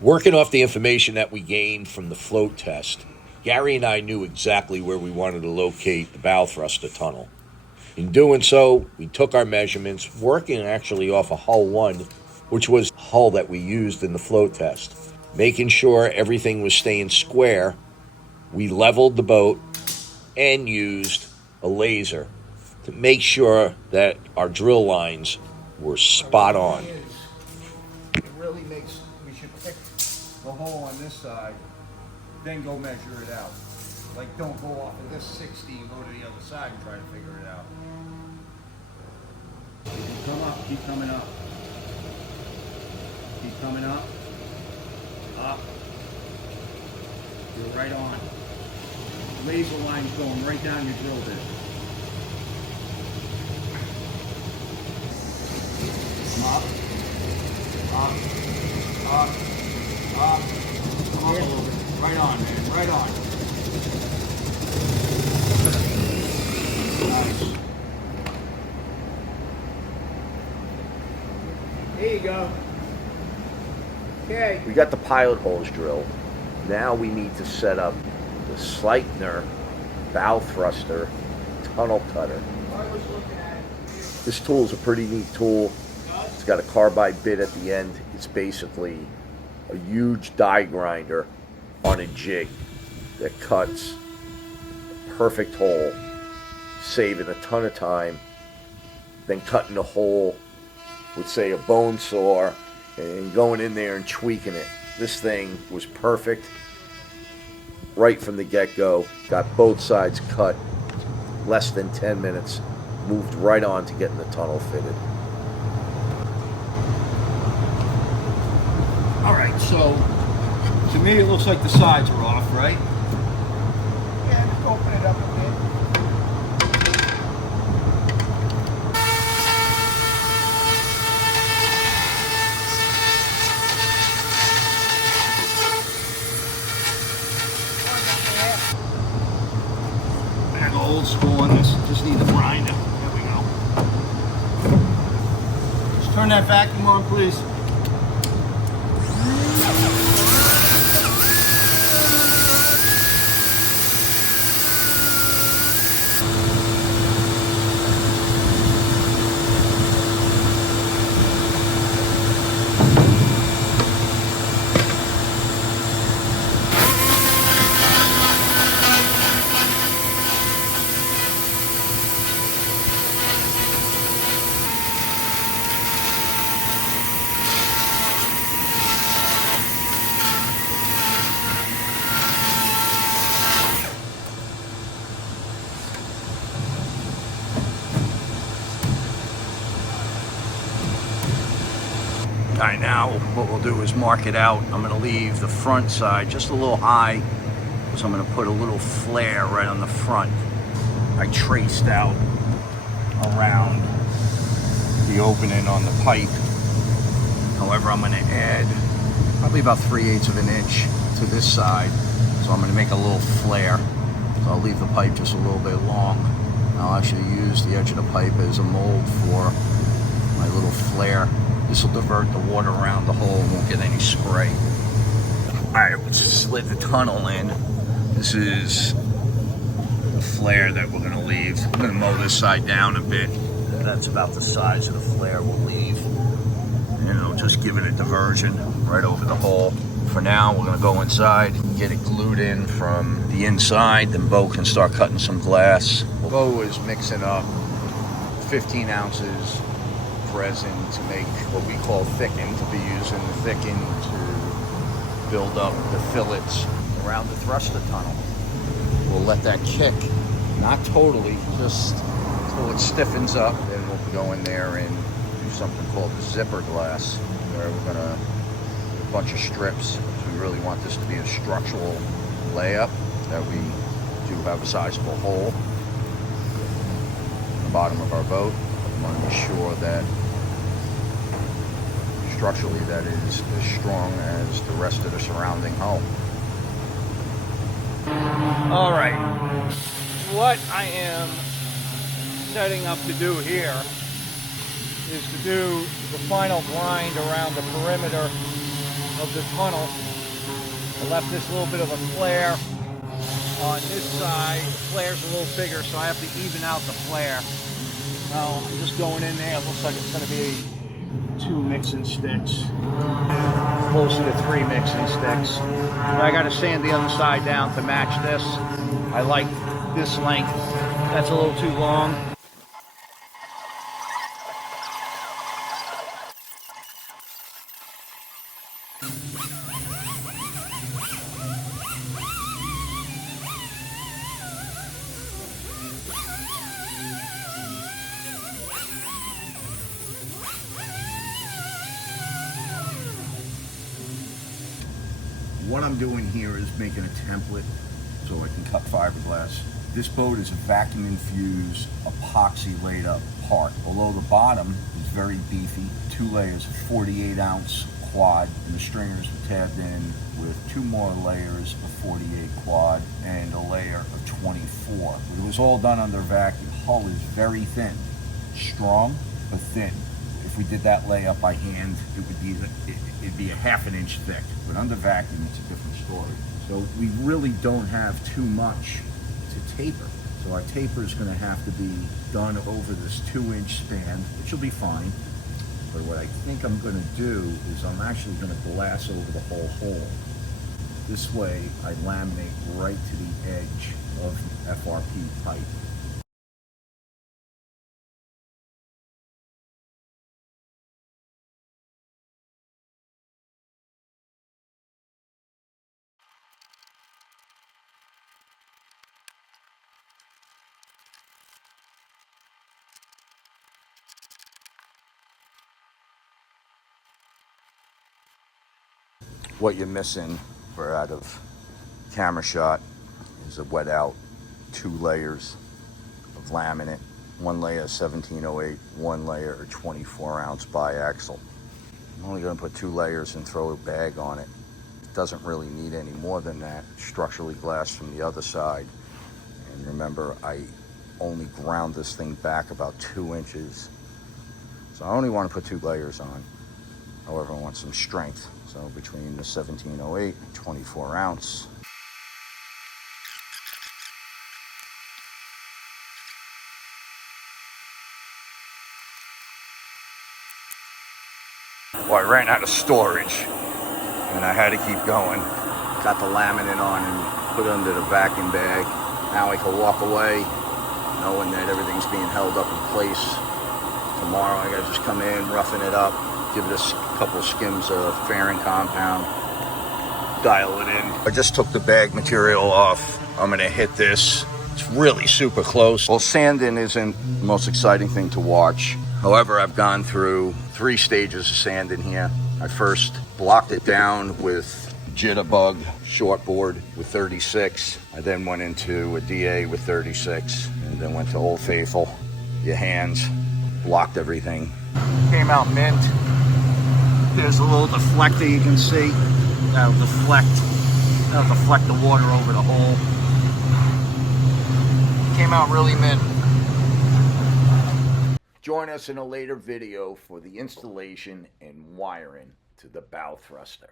Working off the information that we gained from the float test, Gary and I knew exactly where we wanted to locate the bowthruster tunnel. In doing so, we took our measurements, working actually off a hull 1, which was the hull that we used in the float test. Making sure everything was staying square, we leveled the boat and used a laser to make sure that our drill lines were spot on. It really makes, we should pick the hole on this side, then go measure it out. Like, don't go off of this 60 and go to the other side and try to figure it out. Come up, keep coming up. Keep coming up. Up. You're right on. Laser line's going right down your drill bit. Up. Up. Up. Up. Come up a little bit. Right on, man. Right on. Nice. There you go. Okay. We got the pilot holes drilled. Now we need to set up the Sleipner bow thruster tunnel cutter. This tool is a pretty neat tool. It's got a carbide bit at the end. It's basically a huge die grinder on a jig that cuts a perfect hole, saving a ton of time than cutting a hole with, say, a bone saw and going in there and tweaking it. This thing was perfect right from the get-go. Got both sides cut, less than 10 minutes, moved right on to getting the tunnel fitted. All right, so to me it looks like the sides are off, right? Yeah, just open it up a bit. And old school on this, just need the grinder. There we go. Just turn that vacuum on, please. All right, now what we'll do is mark it out. I'm gonna leave the front side just a little high, so I'm gonna put a little flare right on the front. I traced out around the opening on the pipe. However, I'm gonna add probably about 3/8 of an inch to this side. So I'm gonna make a little flare. So I'll leave the pipe just a little bit long. I'll actually use the edge of the pipe as a mold for my little flare. This will divert the water around the hole and won't get any spray. All right, we slid the tunnel in. This is the flare that we're gonna leave. I'm gonna mow this side down a bit. That's about the size of the flare we'll leave. And it'll just give it a diversion right over the hole. For now, we're gonna go inside and get it glued in from the inside. Then Bo can start cutting some glass. Bo is mixing up 15 ounces resin to make what we call thicken, to be using the thicken to build up the fillets around the thruster tunnel. We'll let that kick, not totally, just until it stiffens up. Then we'll go in there and do something called the zipper glass, where we're gonna do a bunch of strips. We really want this to be a structural layup, that we do have a sizable hole in the bottom of our boat. We want to be sure that structurally that is as strong as the rest of the surrounding hull. All right, what I am setting up to do here is to do the final grind around the perimeter of the tunnel. I left this little bit of a flare on this side. The flare's a little bigger, so I have to even out the flare. Now I'm just going in there. It looks like it's going to be 2 mixing sticks, closer to 3 mixing sticks. I got to sand the other side down to match this. I like this length. That's a little too long. What I'm doing here is making a template so I can cut fiberglass. This boat is a vacuum infused epoxy laid up part. Below the bottom is very beefy, 2 layers of 48 ounce quad, and the stringers are tabbed in with 2 more layers of 48 quad and a layer of 24. It was all done under vacuum. Hull is very thin, strong but thin. If we did that layup by hand, it'd be a ½ inch thick. But under vacuum, it's a different story. So we really don't have too much to taper. So our taper is going to have to be done over this 2-inch span, which will be fine. But what I think I'm going to do is I'm actually going to glass over the whole hole. This way, I laminate right to the edge of FRP pipe. What you're missing for out of camera shot is a wet out 2 layers of laminate, 1 layer 1708, 1 layer 24 ounce biaxial. I'm only going to put 2 layers and throw a bag on it. It doesn't really need any more than that. Structurally glassed from the other side. And remember, I only ground this thing back about 2 inches. So I only want to put 2 layers on. However, I want some strength. So between the 1708 and 24 ounce. Well, I ran out of storage and I had to keep going. Got the laminate on and put under the vacuum bag. Now I can walk away knowing that everything's being held up in place. Tomorrow I gotta just come in, roughing it up, give it a couple skims of fairing compound, dial it in. I just took the bag material off. I'm gonna hit this. It's really super close. Well, sanding isn't the most exciting thing to watch. However, I've gone through 3 stages of sanding here. I first blocked it down with Jitterbug shortboard with 36. I then went into a DA with 36 and then went to Old Faithful. Your hands blocked everything. Came out mint. There's a little deflector you can see. That'll deflect the water over the hole. Came out really mint. Join us in a later video for the installation and wiring to the bow thruster.